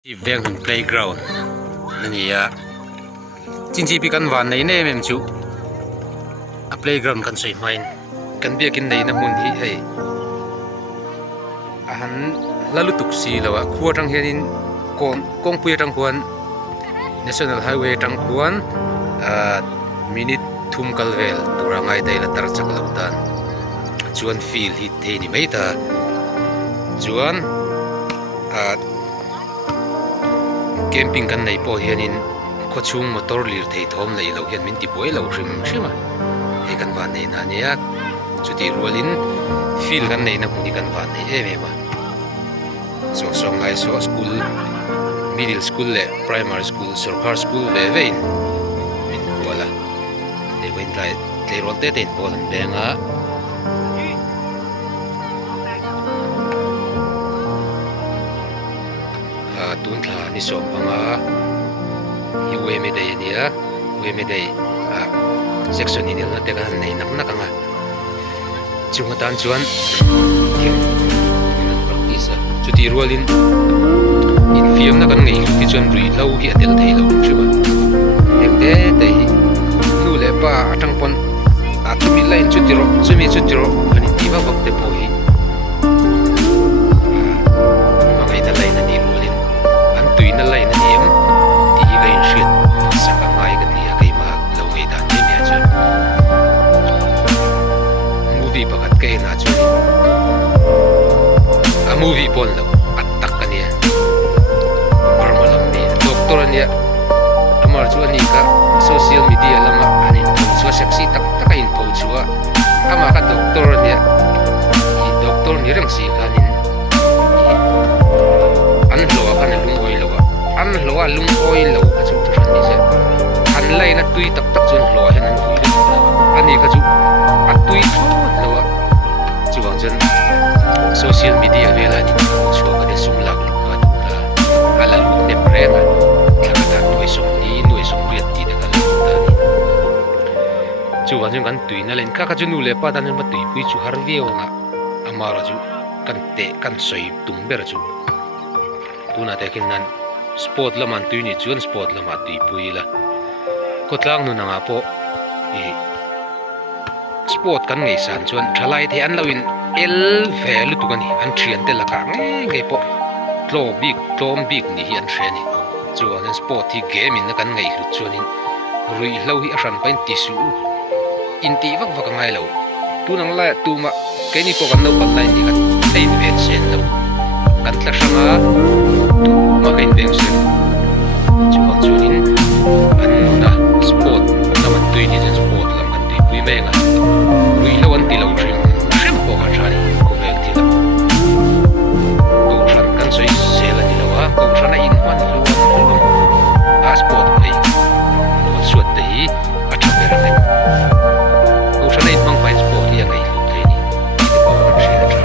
Veng hun playground nania chinchi pi kan van nei ne mem chu a playground kan sei main kan biakin nei na mun hi hei a han lalu tuksi lawa khuwa tang hianin kong pui tang khuan national highway tang khuan minute thum kalvel turangai dei la tar chak lo dan chuan feel hi the ni mai ta chuan camping kan nei po hianin khochung motor lir thei thom lei lo hian min ti poi lo hrim hrim he kan van nei na nia chuti rolin feel kan nei na huni kan van nei em em so ngai so school middle school le primary school sarkar school ve vein min bola le vein lai le rolte ten bolan benga tun thla ni som panga hi weme dei nia weme dei section ni na te kan nei nak nakanga chunga tan chuan ken practice chuti rolin in fiam na kan ngei ti chuan ri lo hi atel thei lo chiba ekte dei nu le pa atang pon a chumi line chuti ro ani ti ba bak te po hi mangai da line ni rolin tui na lai na niam ti hi gain shit saka mai ga ti kai ma lo ngai dan ni mia chu movie pakat kai na chu a movie pon lo atak ka ni normal ni doctor ni amar chu ani ka social media lama ani chu sexy tak in po chu ama ka doctor ni rang si ka ni an lo ka na lung oi lo an lo oi lo ka chu than ni se an lai na tui tak chun lo hen an hui lo ani ka chu a tui thot lo chu wang chen social media vela ni chu ka de sum lak lu ka ta ala lu ne prema ka ta noi sum riat ti de ka lu ta ni chu wang chen kan tui na len ka chu nu le pa dan ma tui pui chu har veo nga amara chu kan soi tum ber chu tuna te kin nan sport laman tui ni chuan sport lama tui puila kotlang nu nanga po sport kan ngei san chuan thalai the an lawin el velu tu kan an thian te laka nge po tlom big ni hi an thriani chuan sport hi game in kan ngei hlu chuanin rui hlo hi a ran pain ti su in ti vak vak ngai lo tu nang la tu ma ke ni po kan no pat lai ni kan nei ve sen lo kan tla sanga tu ma kain beng sen chuang chunin an na sport laman tui ni jen sport lam kan tui pui me nga rui lo an ti lo trim po ka thani ko vel ti la ko than kan soi se la ni lo ha ko than in man lo a sport nei no suat te hi a tha ber ne ko than in mang pai sport ya ngai lu te ni ti po ka thri da tra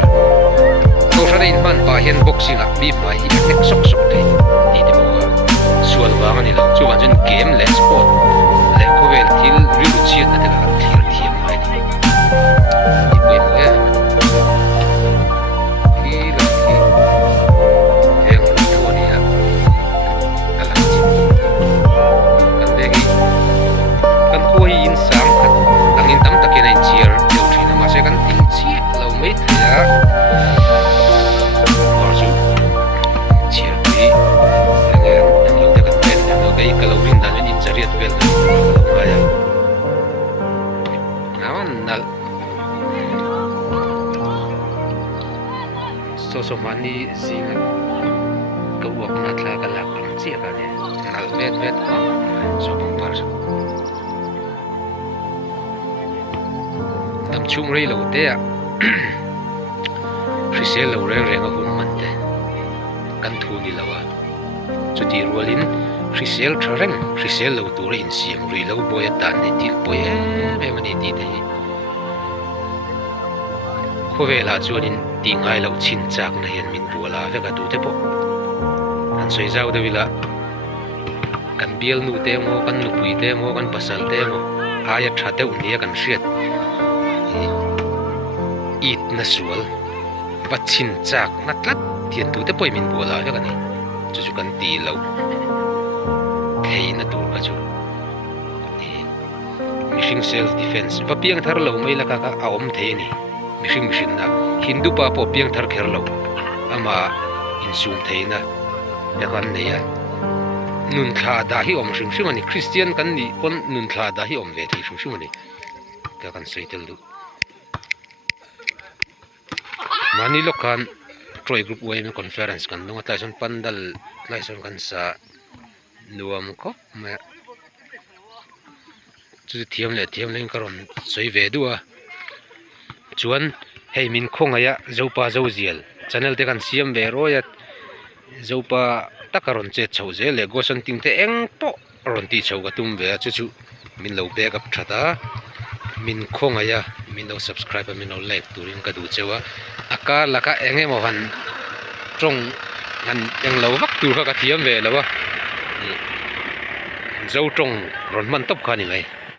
ko than in man pa hian boxing a bi mai hi nek sok te ni te mo sual wang ani lo chu wan chen game le sport le ko vel thil ri lu chiat na te ka thir thiam mai ni ni pui mo ya ki la ki eng lu ni ya ala chi kan de gi kan ko hi in sam khat angin tam takin ai chiar lu thina ma se kan ting chi lo mai thia kalau rinda ni cariat vel maya nawan nal so mani sing ko wak na tla kala kam chi ka ne nal vet so pang par tam chung rei lo te a risel lo re a hun man te kan thu ni lawa chuti rolin risel thareng risel lo tur in siam ri lo boya tan ni til boy me mani ti te khowela chuanin ti ngai lo chin chak na hian min tuala ve ka tu te po an soi zau de wila kan bial nu te mo kan lu pui te mo kan pasal te mo aya tha te unia kan hriat it na sual pachin chak na tlat tian tu te poi min bola ve ka ni chu kan ti lo thei na tur ka chu mishing self defense va piang thar lo mai la ka a om thei ni mishing na hindu pa po piang thar kher lo ama insum thei na ya kan nei ya nun thla da hi om shing ani christian kan ni pon nun thla da hi om ve thei shing ani ka kan seitel du mani lokan Troy Group Women Conference kan nung at laison pandal laison kan sa nuam ko ma chu thiam le karon soi ve duwa chuan hei min khonga ya zopa zoziel channel te kan siam ve ro ya zopa takaron che chhoje le gosan ting te eng po ron ti chho ga tum ve chu min lo back up thata min khonga ya min no subscribe min no like turin ka du chewa aka laka enge mo han trong han eng lo vak tu ka thiam ve lawa zo trong ron man top kha ni ngai